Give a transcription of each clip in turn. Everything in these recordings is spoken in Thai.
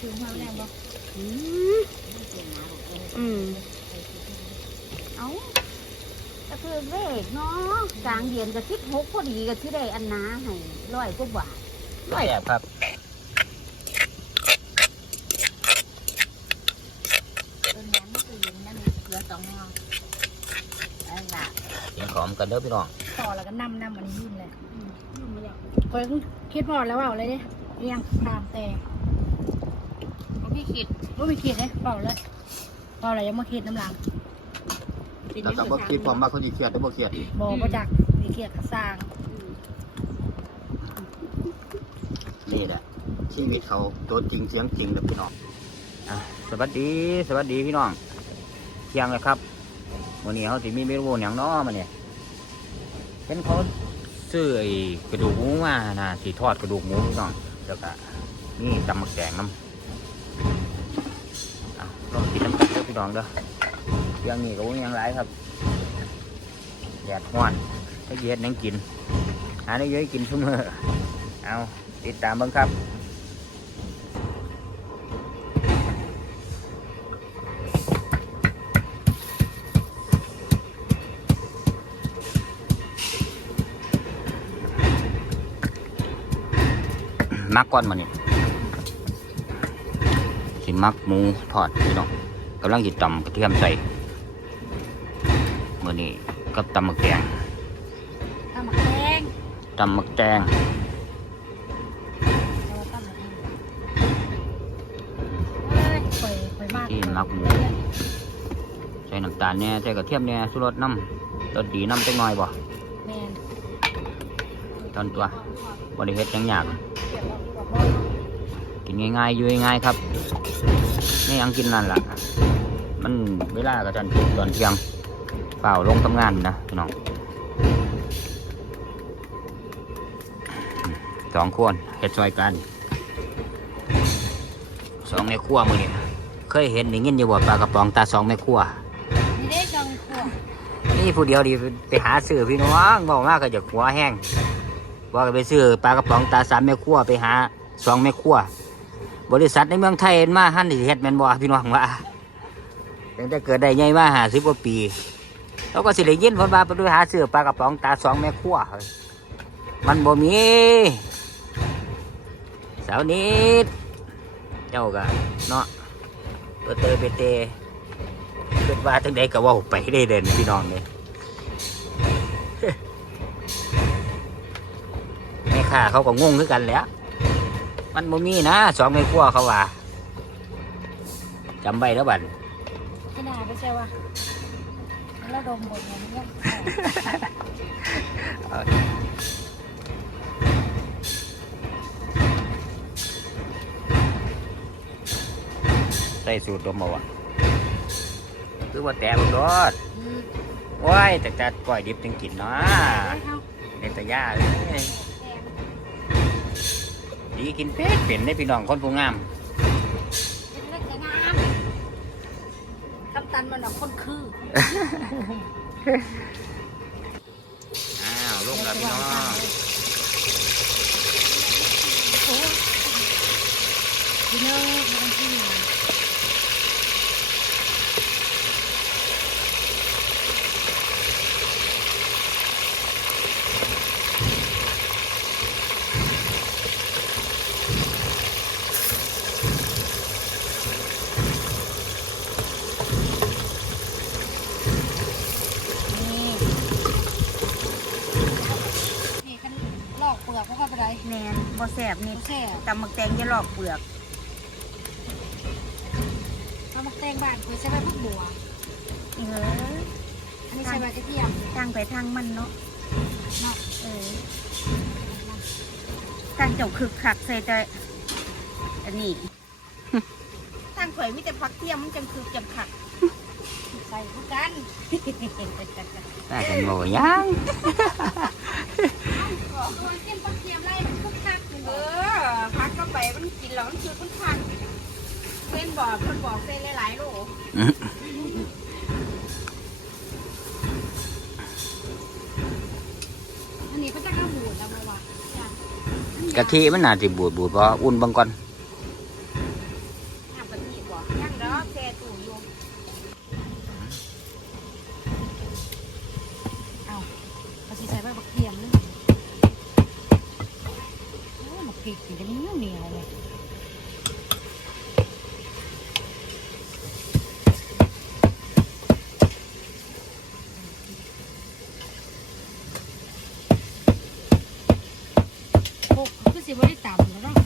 ถึงควาแรงบ่อืมอืมเอาก็คือเลขเนาะกลางเดือนก็สิบหกพอดีก็ที่ได้อันนาให้ร้อยกว่าบาทไม่แอบครับต้นน้ำมันคือยิงนั่นเหลือสองเงาอันละเสียงของกันเด้อพี่น้องต่อแล้วก็นำนำวันนี้ยุ่เลยยุ่งไม่อยคอยคิดพอแล้วเอาเลยเนี่ยยังตามแต่ ว่าไม่คิดเลยเปล่าเลยเปล่าอะไรยังไม่คิดน้ำหลังเป็นแต่ก็บ่คิดความมากเขาสิเครียดได้บ่เครียดอีกบอกมาจากมีเกียรติสร้างนี่แหละชีวิตเขาตัวจริงเสียงจริงเด้อพี่น้องอะสวัสดีสวัสดีพี่น้องเที่ยงเลยครับวันนี้เขาสิมีเมนูหยังน้อมาเนี่ยเป็นเขาซื้อไอ้กระดูกหมูมานะสีทอดกระดูกหมูพี่น้องแล้วก็นี่ตำมักแดงน้ำ พี่น้องเด้อเที่ยงนี้ก็บ่มีหยังหลายครับแดดร้อนก็เย็ดนั่งกิน หาได้เยอะกินเสมอเอาติดตามเบ้างครับมักก้อนมานี่สิมักหมูทอดพี่น้อง กำลังจิตตำกระเทียมใส่มื่อนี้กับตำหมึกแดงตำหมักแดงตำหมึกแดงแต่ว่าตำหมักแดงเฮ้ยคอยคอยมากที่มักหมูใส่น้ำตาลเนี่ยใส่กระเทียมเนี่ยสุรสน้ำรสดีน้ำจังหน่อยบ่แมนตอนตัวบริเฮ็ดหยังยากเก็บเอากรอบกินง่ายๆอยู่ง่ายๆครับนี่ยังกินนั่นล่ะ มันเวลากระจันทร์ตอนเที่ยงเปล่าลงทำงานนะพี่น้องสองคนเฮ็ดซอยกันสองแม่ครัวมือนี่เคยเห็นอย่างงี้อยู่บ่ปลากระป๋องตาสองแม่ครัวนี่ได้จังขวบนี่ผู้เดียวดีไปหาซื้อพี่น้องบอกว่าก็จะหัวแห้งบอกไปซื้อปลากระป๋องตาสามแม่ครัวไปหาสองแม่ครัว บริษัทในเมืองไทยเห็นมาหันที่เฮ็ดแม่นบ่พี่น้องว่า ตั้งแต่เกิดได้ใหญ่มาหาสิบกว่าปีแล้วก็สิได้ยินเพิ่นว่าไปดูหาซื้อปลากระป๋องตาสองแม่ครัวเฮ้ยมันบ่มีสาวนิดเจ้าก็เนาะเปเตเปเตเกิดว่าจังใดก็ว้าไปได้เด่นพี่น้องเลยแม่ค้าเขาก็งงคือกันแหล้วมันบ่มีนะสองแม่ครัวเขาว่าจำไว้แล้วบัดไม่น่าไม่ ใช่ว่าแล้วดมหมดอย่างเงี้ยใส่สูตรดมเอาวะคือว่าแต่บรสอืมว้ายแต่แต่ก้อยดิบจังกินเนาะได้ครับเนตยาเอ้ยดีกินเป็ดเป็นได้พี่น้องคนผู้งาม ตันมันออกคนคืออ้าวลงแล้วพี่น้องพี่เนอร์ไม่ต้องที่นี่นี่นี่กันลอกเปลือกเพราะว่าไปไร แมน บ่แสบนี่ไม่ใช่ตำหมึกแดงจะหลอกเปลือกข้าวมักแตงบ้านคือใช้ใบพักบัวเอออันนี้ใช้ใบกระเทียมทางไปทางมันเนาะเนาะเออทางเจ้าคึกคักใส่แต่อันนี้ทางข่อยมีแต่พักเทียมมันจังคึกจังคักใส่คู่กันน่าจะโง่ยัง นแล้วมันคือมันคันเส้นบอกคนบอกเส้นหลายๆโลอันนี้ก็จะกระบูดแล้วมาว่ะกะทิมันน่าจะบูดบูดเพราะอุ่นบางก่อน สิบ่ได้ต่ำแล้วเนาะ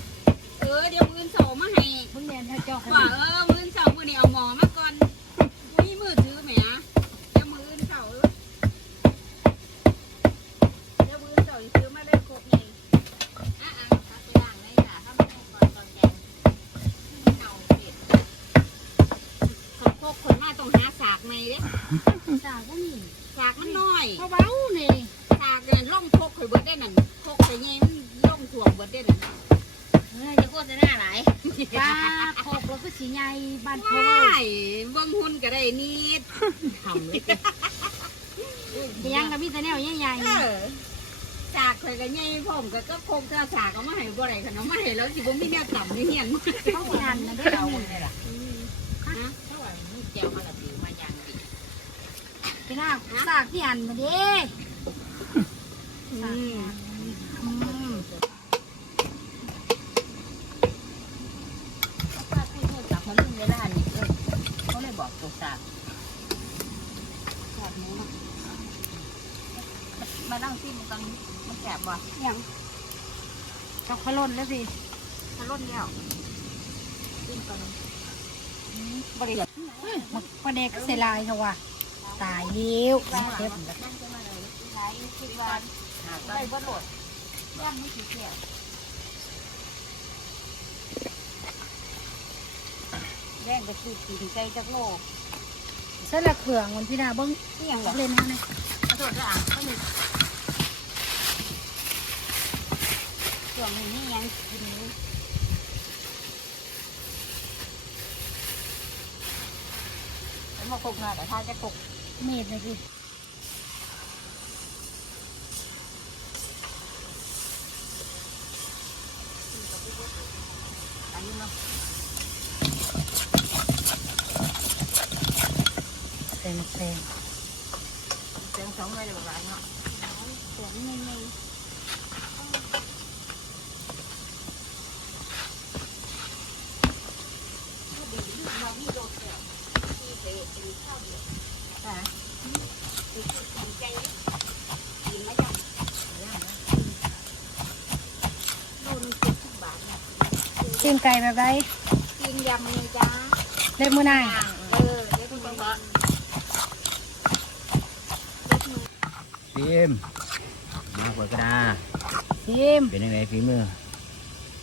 เออเดี๋ยวมือเสามาให้มึงแมนถ้าเจอกให้ว่าเออมือเสามือนี่เอาหมอมาก่อนมีมือถือไหม ก็ได้นิดทำเลยจะยังกับพี่ตาแนวใหญ่เออสากเคยก็ใหญ่ผมก็ก็พกถ้าสากเอามาให้บ่ได้ขนาดมาให้แล้วสิบ่มีแนวต่ำนี่เฮียนๆเขางานนะเด้อเอาฮะเท่าไหร่มึงเจียวมาละปีมาอย่างดีพี่นาสากที่อันมาเด้อืม อืม ป้าคุยโทรศัพท์เขาลืมเวลานี่เออเขาเลยบอกตัวสากสากหมูเนาะมานั่งซิมันกันมันแส บบ่ยังเจอกขลุ่นแล้วสิถ้าล้นแล้วซิมกันบริษัทมันประเด็กเสยลายเขาว่าตายเลี้ยวเทปนั่นจะมาเลยใช้คิดว่าได้บ่โหลดย่างไม่กี่เที่ยวแย่งไปซื้อกินไก่จักโลใช่ละเครื่องมันพี่นาเบิ้งนี่ยังเหรอเล่นให้นะขอโทษด้วยอะก็มีช่ วงนี้นี่ยังกินอยู่แล้วมาคกหน่อยแต่ถ้าจะคกเมดเลยคืออันนี้เนาะเต็มเต็มเสียงสองเลยแบบเนาะเสียงเงี้ยค่ะกินไหมยังโลนึงเจ็ดสิบบาทเนี่ย ตีน ไก่แบบไรกินยำเลยจ้าเล่นมือนายเออเดี๋ยวคุณบอกฟิมมาเปิดกระดาทีมเป็นยังไงฝีมือ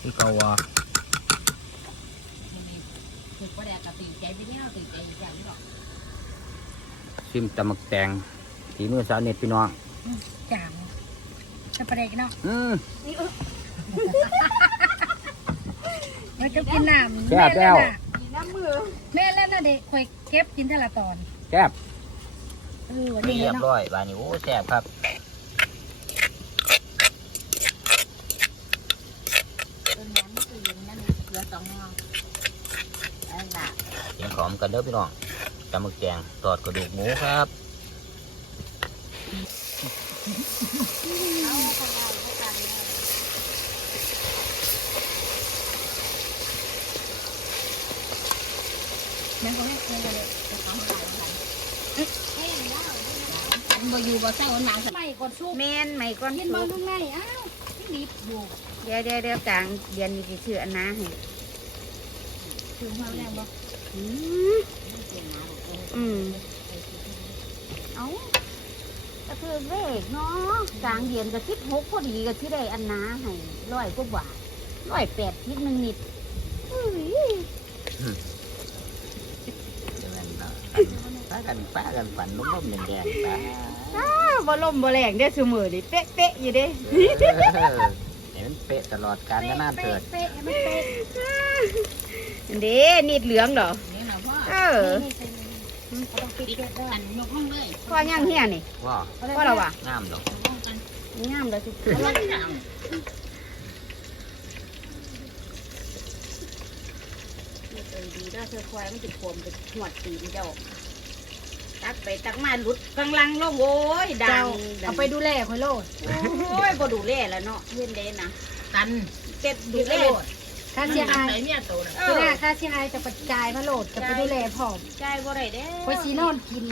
พี่เกาวะคือประเดี๋ยวกับตื่นใจไปเนี่ยตื่นใจอีกอย่างนี้หรอกซิมตำมักแตงฝีมือสาวเน็ตพี่น้องจางจะประเด็กเนาะอืมมัน จะกินน้ำแซ่บแล้วมีน้ำมือแม่แล้วนะเด็กคอยเก็บกินแต่ละตอนแซ่บเออวันนี้เรียบเนาะร้อยบานนี้โอ้แซ่บครับต้นน้ำไม่ตื่นนั่นเหลือสองงออันน่ะเสียงขอมกันเด้อพี่น้องตำมักแตงทอดกระดูกหมูครับ เอาคนเราเขากันเนี่ย แม่เขาให้เคยเลยจะทำอะไรกันเฮ้ยแล้วมันบ่อยู่บ่เศร้ามันมาสักไม่กดซุปแม่นไหม่ก่อนกินบอลตรงไหนอ้าวที่ดิบอยู่เดี๋ยวเดี๋ยวเดี๋ยวกลางเดือนนี้สิชื่ออันน้าให้ถึงมาแรงบ่อืมอืมเอาก็คือเลขเนาะกลางเดือนก็คิดหกพอดีก็ที่ได้อันนาให้ร้อยกว่าบาทร้อยแปดทิศหนึ่งนิดอุ้ย ป้า กันป้ากันฝันนุ่มๆแดงๆป้าอ้าวบ่ลมบ่แรงเด้อซุมื้อนี่เป๊ะเป๊ะๆอยู่เด้เห็นมันเป๊ะตลอดการก็น่าเถิดเป๊ะๆไม่เป๊ะเด้นิดเหลืองดอก นี่นะพ่อเออนี่เป็นเขาต้องปิดเกล็ดด้วยอันยกลงเลยพอยังเฮียนี่ว้าพอแล้วว่ะงามดอกยกลงกันงามเลยทุกคเพราะนว่าที่หลังเออดีแล้วเธอควายมันติดโคมติดหวดตีนเจ้า ตักไปตักมาหลุดกลางลังลงโอ้ยดัเจ้างเอาไปดูแลคอยโลดโอ้ยบ่ดูแลแล้วเนาะเฮ็ดได้นะกันกเป็ดดูแลค่าเสียหายไหนเนี่ยโตนะเอคืออหน้าค่าเสียหายจะกระจายมาโหลดกับไปดูแลพร้อมใจายบ่ได้เด้ไว้สีนอนกิน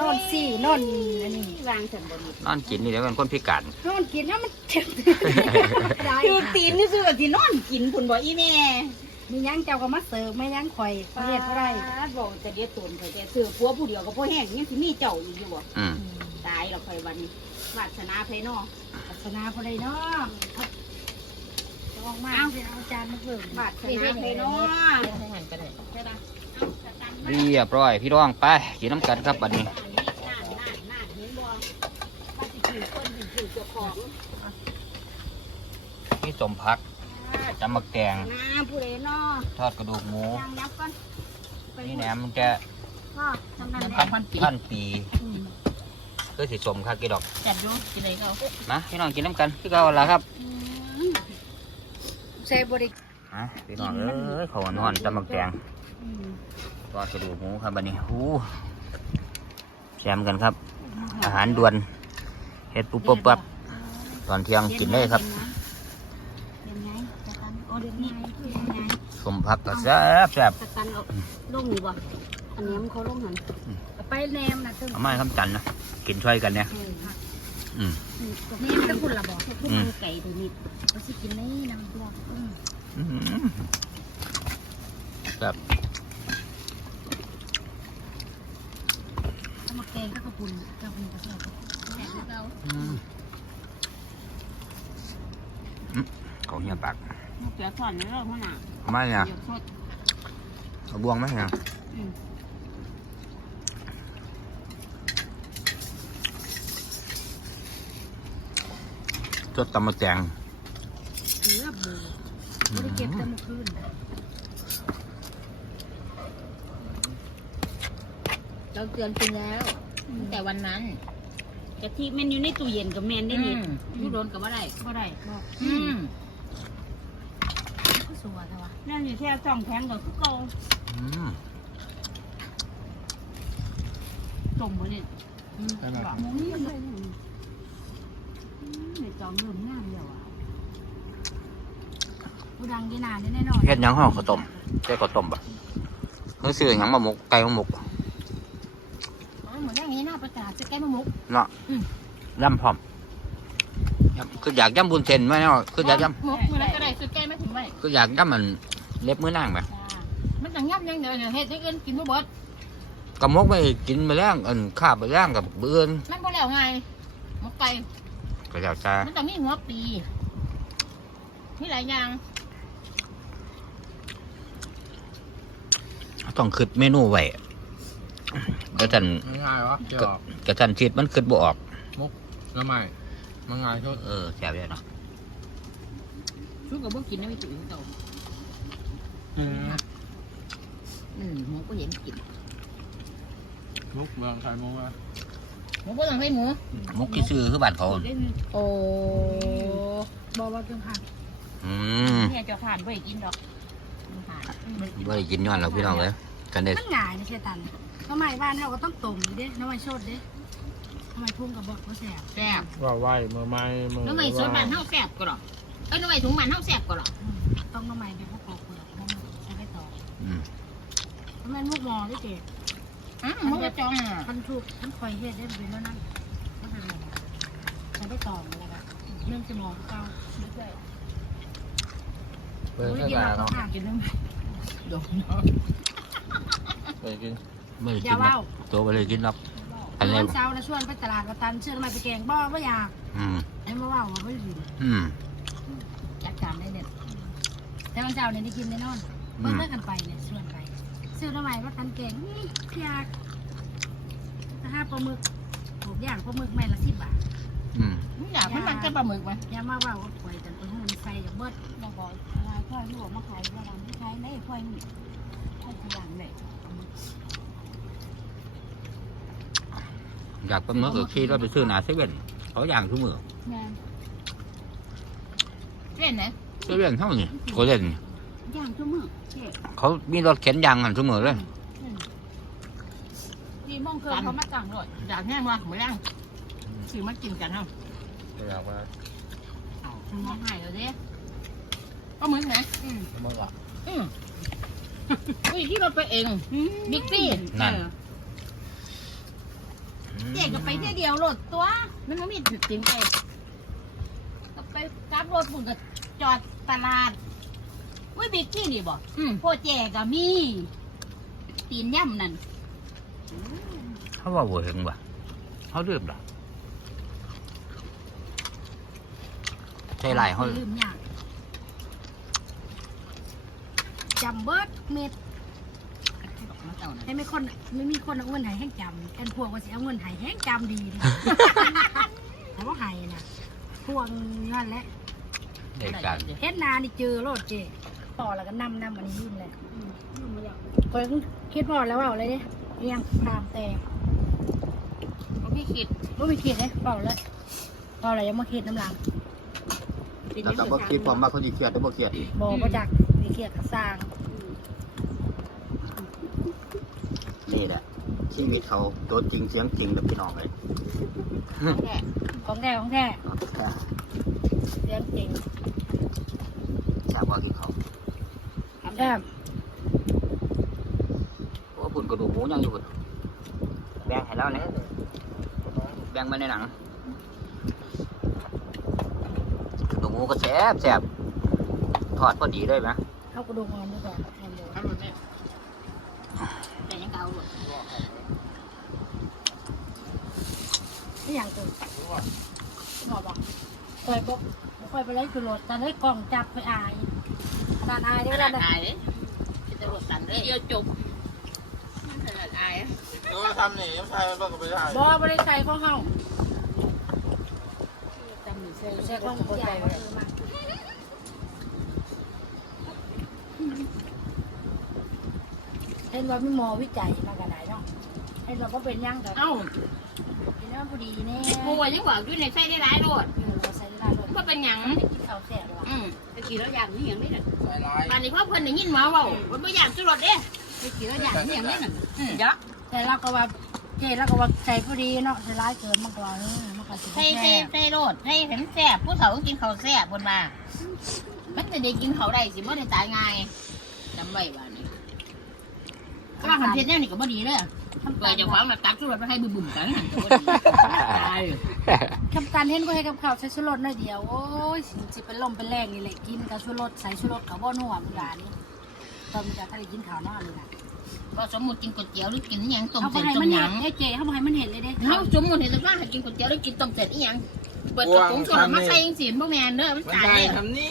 นอนสี่นอนอันนี้วางฉันบ่มีนอนกินนี่เดี๋ยวเป็นคนพิการนอนกินแล้วมันเจ็บได้คือตีนนี่ซื้อกับที่นอนกินพุ่นบ่อีแม่ มีหยังเจ้าก็มาเสิร์ฟไม่ยังข่อยประเฮ็ดบ่ได้บอกจะเดียดตนข่อยแต่ซื้อผัวผู้เดียวก็บ่แห้งยังสิมีเจ้าอีกอยู่บ่อืมตายแล้วข่อยวันนี้วาสนาไผเนาะศาสนาบ่ได้เนาะจะออกมาสิเอาจานมาเพิ่มวาสนาไผเนาะให้หันกันเลยใช่ปะเรียบร้อยพี่น้องไปกินน้ำกันครับบัดนี้น่าน่าน่าเห็นบ่ว่าสิถือคนสิถือเจ้าของพี่สมพัก จำมักแตงนาผู้ใดเนาะทอดกระดูกหมูย่างยับก่อนไปนี่แหนมมันจะพ่อทำนั่นแหละพันพันปีคือสิสมคักกี่ดอกจัดดูกินอะไรก็เอามาพี่น้องกินน้ำกันคือเก่าละครับอืมใส่บ่ได้ฮะพี่น้องเอ้ยเขานอนจำมักแตงอืมทอดกระดูกหมูครับบัดนี้หูแซมกันครับ อาหารด่วนเฮ็ดปุ๊บปั๊บปั๊บตอนเที่ยงกินได้ครับ เป็นไง จะตันโอ้เดี๋ยวนี้เป็นไงสมพักก็แซ่บแซ่บจะตันเอาลงนี่บ่อันนี้มันเขาลงหันเอาไปแนมน่ะตึ้งเอาไม้คำจันทร์นะกินช่วยกันเนี่ยเออค่ะอืมนี่ก็นี่มันจะคุณละบอกทุกมันไก่ตัวนี้เอาสิกินนี่น้ำตัวอืมอืมแบบเอามาแกงก็กระปุนกระปุนกระเทียมแกงเราอืมอืมเขาเหี่ยปาก เสือถอนนี่เราขนาดเอาไม่เนี่ยเดี๋ยวทอดเอาบวงไหมเนี่ยอืมจดตำมะแจงเสือบูไม่ได้เก็บแต่เมื่อคืนเราเตือนคุณแล้วตั้งแต่วันนั้น กะทิแมันอยู่ในตู้เย็นกับแมนได้นิดอืมยูโดนกับว่าไรบ่ได้บอก อืม ก็สวยแต่ว่านั่นอยู่แค่สองแผงกับคือเก่าอืมจมบ่เนี่ยหมูนี่เลยในจอมลืมงามเดียวอะผู้ดังกินนานแน่นอนเฮ็ดหยังห้องข้าวต้มแค่ข้าวต้มปะเฮ้ยซื้อหยังมาหมกไก่มาหมกเหมือนอย่างนี้น่าประกาศจะใกล้มะมุกเนาะย่ำพร้อมย่ำ คืออยากย่ำบุญเซนไหมเนาะคืออยากย่มุกเมื่อไรก็ได้คือแก้ไม่ถึงไว้ำคืออยากย่ำมันเล็บมือนางไหมมันต้องยับยังเดียวเดี๋ยวเฮ็ดให้เอิ้นกินบ่เบิดกระมกไม่กินไปแล้วอันข้าไปย่างกับเบื่อนมันบ่แล้วไงหมกไก่ก็อยากจะมันต้องมีหัวปีมีหลายอย่างต้องคิดเมนูไว้ก็ท่านง่ายๆวะเดี๋ยวก็ท่านคิดมันคิดบ่ออกแล้วใหม่ มันง่ายชุดเออแซ่บเลยเนาะชุกกับบ่กินได้ไม่จุ๋ยเต่าอืมอืมหมูก็เห็นกินมุกเมืองไทยมุกอะหมูก็ต้องให้หมูมุกที่ซื้อคือบ้านเขาโอ้บอกว่าเพิ่งผ่านอืมเนี่ยจะผ่านบ่ให้กินดอกมันผ่านไม่ได้กินย้อนหรอกพี่น้องเลยกันเด็ดมันง่ายไม่ใช่ตันทำไมบ้านเราก็ต้องต้มเด้น้ำมันโชดเด้ ทำไมพุ่งกับบอกว่าแสบแซ่บว่าไหวมือไม้มือแล้วไม่สวนบ้านเฮาแซ่บก็หรอกเอ้ยแล้วไม่ถุงบ้านเฮาแซ่บก็หรอกต้องน้ำมันเป็นพวกปอกเปลือกมันใช้ไม่ต่ออืมทำไมลูกมอได้เจ๊อืมมันก็จ้องอะท่านถูกท่านคอยเฮ็ดได้เป็นแล้วนั่นก็เป็นไรใช้ไม่ต่ออะไรกันเรื่องจะมองเก่าเปิดโอ้ยแค่กินไหนเราเนาะห่างกินน้ำโดนเปิดกินไม่ได้อกิย่านหรอว่ากตัวไปเลยกินหรอกอั นนี้วันเช้าแล้วชวนไปตลาดกระตันเชื่อทำไมไปแกงบ่ไม่อยากอืมไอ้มาว่าว่าไม่ดีอืมจัดการได้เด็ดแต่วันเช้าเนี่ยได้กินแน่นอนอืเพิ่งมเลิกกันไปเนี่ยชวนไปซื้อทำไมว่าตันแกงนี่อยากถ้าห้าปลาหมึกถูกอย่างปลาหมึกไม่ละสิบบาทอืมอยากมันมันกับปลาหมึกไหมอย่ามาว่าว่าป่วยแต่ตัวมันใส่จากเบิดเราบอกอะไรค่อยที่บอกมาขายว่าร้านที่ขายได้ค่อยนี่ค่อยขยันเลย อยากเป็นเมื่อกี้ขี่รถไปซื้อหนาเซเว่นเขาย่างทุกมือแม่เล่นไหนเซเว่นเท่านี้เขาเล่นย่างชั่วโมงเจ๊เขามีรถเข็นยางกันทุกมือเลยที่มองเกินเขามาจังด้วยอยากแห้งว่ะหมูย่างซื้อมากินกันเฮาอยากมาเอามองหายแล้วเด้ก็เหมือนไงอืมมึงอะอืมอุ้ยที่เราไปเองบิ๊กซี่นั่น เออเจ๊ก็ไปเที่ยวเดียวรถตัว มันไม่มีจุดจริงไปก็ไปกลับรถปุ่นก็จอดตลาดอุ้ยบิ๊กซี่นี่บ่อืมพ่อแจก็มีตีนย่ำนั่นเขาว่าบ่เห็นว่ะเขาลืมเหรอใช่ไรเขาลืมอย่างจำเบิดเม็ด ให้ไม่คนไม่มีคนเอาเงินใหายแห้งจำแอนพวกว่าสิเอาเงินใหายแห้งจำดีดิแต่ว่าใหายนะพวงนั่นแหละในการเฮ็ดนานี่เจอโลดเจต่อแล้วก็นำนำอันนี้ยื่นเลยคอยคิดพอแล้วว่าอะไรเนี่ยเรียงตามแต่พี่คิดไม่มีขีดเลยเปล่าเลยเปล่าอะไรยังมาขีดน้ำหลังแต่ก็บ่คิดความว่าเขาสิเครียดหรือบ่เครียดบอกประจักมีเขียดกับสร้าง นี่แหละชีวิตเขาตัวจริงเสียงจริงแบบพี่น้องเลยแค่ของแท้ของแท้เลี้ยงจริงแซ่บว่ากินเขาแซ่บโอ้ปุ่นกระดูกหมูยังอยู่ปุ่นแบ่งให้แล้วเนี่ยแบ่งมาในหนังกระดูกหมูก็แซ่บแซ่บทอดพอดีเลยไหมเอากระดูกอ่อนดีกว่าแทนเลย ทำรถเนี่ยแต่ยังเก่าหมด นี่อย่างตัวหมอบอกคอยบอกคอยไปไล่คือรถแต่ได้กล่องจับไปอายขนาดอายได้ขแล้นาดวนอายเลยจะรถตันเลยเดียวจบขนาดอายอะดูว่าทำนี่ยังใช่มันก็ไม่ได้บอไม่ได้ใส่ของเขาจำหนึ่งเซลใส่ของใหญ่เขาเออมาเห็นว่ามีหมอวิจัยมากระไดเนาะเห็นว่าก็เป็นยังแต่เอ้า นว่าพอดีแน่ปูว่ายังบอกอยู่ในไส้ได้หลายรถเออเราใส่ได้เลยว่าเป็นหยังกินข้าวแซ่บหรออืมตะกี้เราอยากนี่อย่างนี้น่ะใส่ร้ายตอนนี้พ่อเพิ่นได้ยินหมาเว้าว่าไม่อยากซื้อรถเด้ตะกี้เราอยากนี่อย่างนี้น่ะอืมเดี๋ยวแต่เราก็ว่าเจเราก็ว่าใส่พอดีเนาะใส่ร้ายเกินมากกว่าเออมันก็สิใส่แซ่ใส่บใส่รถใส่เห็นแซ่บผู้เฒ่ากินข้าวแซ่บบนมามันจะได้กินข้าวได้สิบ่ได้ตายง่ายจำไว้ว่านี่ ก็ว่าคันเพียรแน่นี่ก็บ่ดีเด้อเปิดเจ้าของน่ะตักซื้อรถไปให้บึ้มๆกันก็บ่ดีตายคำการเห็นก็ให้กับข้าวใส่ชูรสหน่อยเดียวโอ้ยสิสิเป็นลมเป็นแรงนี่แหละกินกับชูรสใส่ชูรสกับบ่นัวเวลานี้ตอนมันจะทะเลกินข้าวนอนเลยนะก็สมมุติกินก๋วยเตี๋ยวหรือกินอิหยังต้มเอาไปเส้นให้ต้มัมนหเห็ยันงไอ้เจเขาบอกให้มันเห็นเลยเด้เฮาสมมุติเห็นแต่ว่าให้กินก๋วยเตี๋ยวหรือกินต้มเส้นอีหยังเปิดกระป๋องโซดามาใส่จังซี่บ่แม่นเด้อมันมันตายใช่เลยทำนี่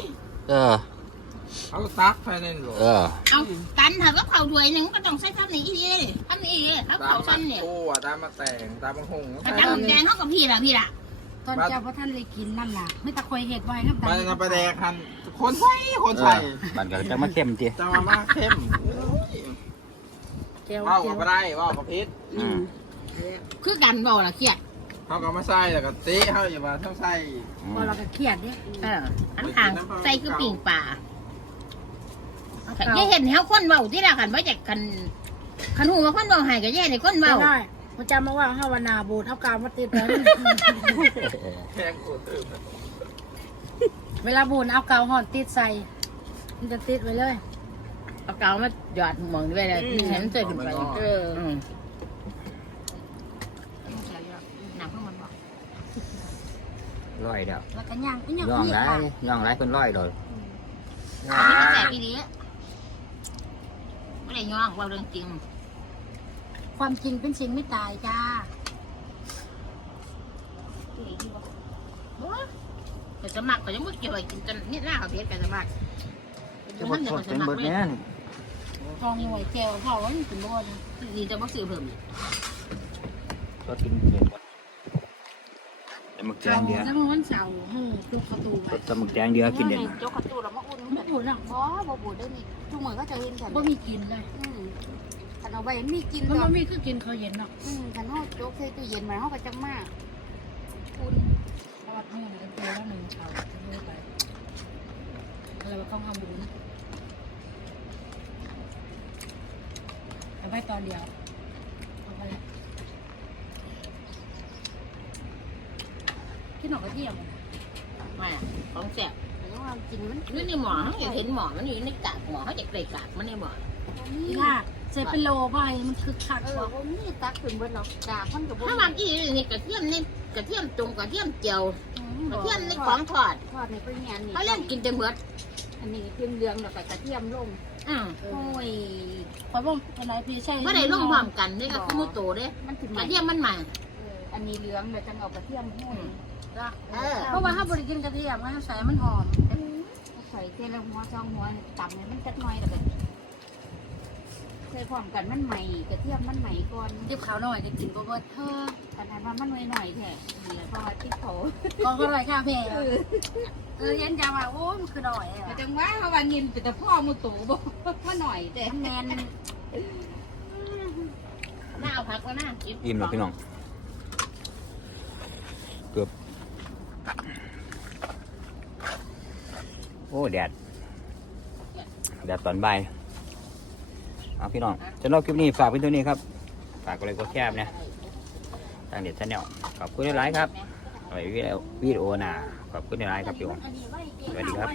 เออ เขาตักภายในหลวงเออเอากันถ้าว่าข้าวด้วยหนึงก็ต้องใส่ซ้ำนี่อีเด้ทำนี่อีเด้ถ้าตาข้าวมมาซ้ำเนี่ยตู้ตามมาแต่งตามมาหงถ้าจำแกงเขากับพี่ล่ะพี่ล่ะตอนเจ้าพระท่านเลยกินนั่นน่ะไม่ตะคอยเห็ดไว้ครับมันจะไปแดกคันคนใส่คนใส่มันก็จะมาเข้มจีจะมามาเข้มเจียวเว้าเจีกัยบวบ่ได้เว้ากับพิษอืมคือกันบ่ล่ะเครียดเขาก็มาใส่แล้วก็เตะเขาอย่ามาต้องใส่พอเราก็เครียดเนี่ยเอออันทางใส่คือปิ่งป่า แต่เห็นเฮาคนเว้าที่ละกันว่าจากกันคันหูว่าคนเว้าให้ก็แย่ในคนเมาเว้าได้พระเจ้ามาว่าเฮาวนาบูดเฮากาวมาติดแล้วแพงโคตรตื่นเวลาบูดเอากาวห่อนติดใส่ มันจะติดไว้เลย เอาเกามาหยอดหมองด้วยเลยมีฉันเจอขึ้นไปเออหนักเพิ่งมันบอกร้อยเดียวแล้วก็ย่างอีหยังย่องอีไรกอะย่องไรเป็นร้อยเลยอันนี้มันแสบอีดี ไม่ได้ย่องว่าเรื่องจริง ความจริงเป็นสิ่งไม่ตายจ้าแต่สมัครก็ยังไม่เกี่ยวกับกินจนนี่หน้าเขาเพี้ยนไปสมัครจะบดสดเป็นเบิดแน่นทองหน่วยแก้วเขาว่ามันเป็นบ่นะดีจะบอกซื้อเพิ่มก็กินเผ็ดหมด แต่หมึกแดงเดียวแล้วมันเสาร์หูคือประตูไว้แต่หมึกแดงเดียวกินเด่นโจ๊กกระตูเรามาอุ่นไม่บูดหรอกบ่บ่บูดได้นี่ทุกมื้อก็จะเห็นกันบ่มีกินเลยอืมคันเอาไว้มีกินมันดอบ่กมีคือกินเขาวเย็นเนาะอืมคันเฮาโจ๊กใส่ตู้เย็นไว้เฮาก็จังมากอุ่นทอดหูกันเจอแล้วหนึ่งเขาจะรู้ไปอะไรว่าเขาทำบุญเอาไว้ตอนเดียวเอาไปเลย กินหนอกกระเทียมอะไม่ของแสบแต่ว่าว่ากินมันนี่ในหมอเขาอยากเห็นหมอมันอยู่ในกากหมอเขาอยากได้กากมันในหมอค่ะใส่เป็นโลไปมันคึกคักเออบ่บ่มีตักขึ้นเบิดหรอกกากมันก็บ่ถ้าบางทีนี่กระเทียมนี่กระเทียมตรงกระเทียมเจียวกระเทียมในของทอดทอดในปริญญานี่เขาเล่นกินแต่เบิดอันนี้เทียมเหลืองแล้วก็กระเทียมลงอืมโอ้ยขอยบ่เป็นไรพี่ใช่ไม่ได้ลงพร้อมกันนี่ก็คือมือโตเด้มันสิใหกม่ระเทียมมันใหม่เอออันนี้เหลืองแล้วจังเอากระเทียมห้อย เออเพราะว่าถ้าบริกินกระเทียมมันใส่มันหอมใส่เทละหัวสองหัวตำให้มันจักหน่อยแล้วก็ใส่พร้อมกันมันใหม่กระเทียมมันใหม่ก่อนดิบขาวหน่อยจะกินบ่เบิดเธออันนั้นว่ามันหน่อยๆแท้นี่แหละเพราะว่าติดเขาก็ก็ไรค่ะพี่เออเย็นจะว่าโอ้ยมันคือหน่อยอะจังว่าเขาว่านินเป็นแต่พ่อมูโตบ่มาหน่อยแต่มันแมนหน้าเอาผักแล้วนะอิ่มแล้วพี่น้องเกือบ โอ้แดดแดดตอนบ่ายเอาพี่น้องจะนอกคลิปนี้ฝากไว้ตัวนี้ครับ ฝากอะไรก็แคบเนะทางเด็ดชาแนลขอบคุณหลายครับไว้วิดีโอวิดีโอหน้าขอบคุณหลายครับพี่น้องอันนี้ไว้เก่งสวัสดีครับ